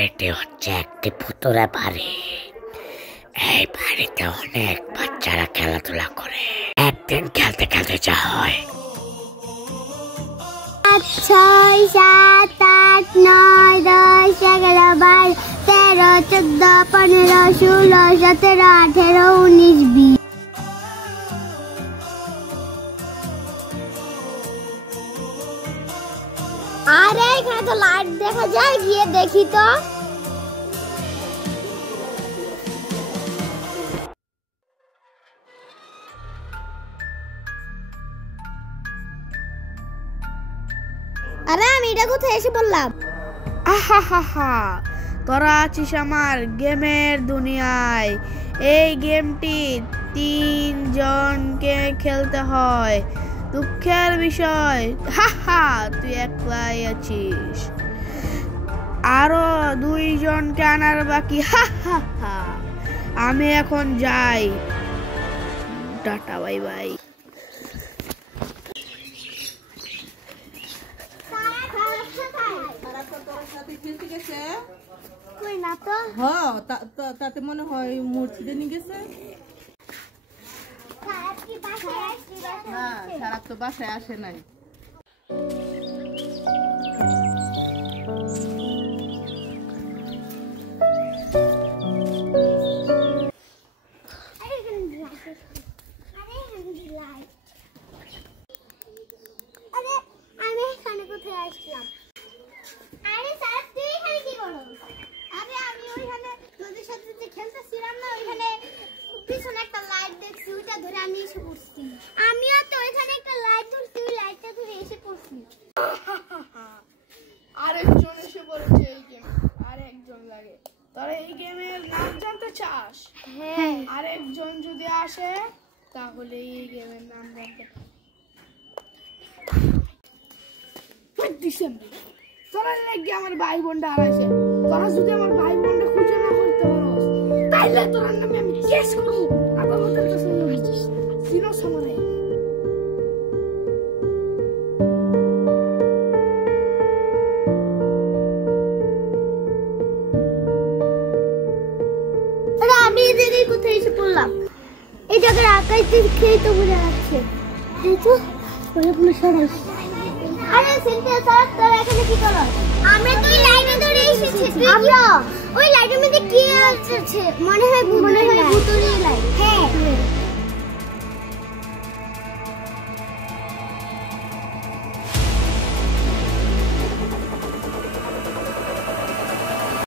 বাড়িটি হচ্ছে একটি ভুতুড়ে বাড়ি। এই বাড়িতে অনেক বাচ্চারা খেলাধুলা করে। একদিন খেলতে খেলতে যা হয়, 6, 7, 8, 9, 10, 11, 12, 13, 14, 15, 16, 17, 18, 19, 20। আরে এখানে তো লাইট দেখা যায়, গিয়ে দেখি তো। আরে আমি এটা কোথায় এসে বললাম? আহা, তোরা আছিস আমার গেমের দুনিয়ায়। এই গেমটি 3 জনকে খেলতে হয়। দুঃখের বিষয়, তুই একলাই আছিস। আরো 2 জনকে আনার বাকি। আমি এখন যাই, টাটা, বাই বাই। তাতে মনে হয় মূর্তিতে নিয়ে গেছে। সারা তো বাসায় আসে নাই। আমি এখানে কোথায় আসলাম? আরে স্যার, তুই এখানে কি করো? আরে আমি ওইখানে তোদের সাথে যে খেলতেছিলাম না, ওইখানে পিছনে একটা লাইট দেখছি, ওইটা ধরে আমি এসে পড়ছি। আমিও তো ওইখানে একটা লাইট ধরছি, ওই লাইটটা ধরে এসে পড়ছি। আরেকজন এসে পড়েছে এই গেম, আরেকজন লাগে। তোরা এই গেমের নাম জানতে চাস? হ্যাঁ। আরেকজন যদি আসে তাহলে এই গেমের নাম জানতে। তোরা লাগে আমার ভাই বোনটা হারাইছে। তোরা যদি আমার ভাই বোনটা খুঁজে না করতে পারোস, তাইলে তোর নামে আমি কেস করব। আবার ওদের কাছে আসছিস, সিনো সামনে। আরে আমি এই জায়গায় কোথায় এসে পড়লাম? এই জায়গার আকাশ দেখেই তো বোঝা যাচ্ছে। এই তো বলে সবাই। আরে সিনথিয়া স্যার, তোরা এখানে কি করো? আমরা তো ওই লাইটে ধরে এসেছি। আমরা ওই লাইটের মধ্যে কি আছে? মনে হয় ভুতুড়ে লাইট। হ্যাঁ,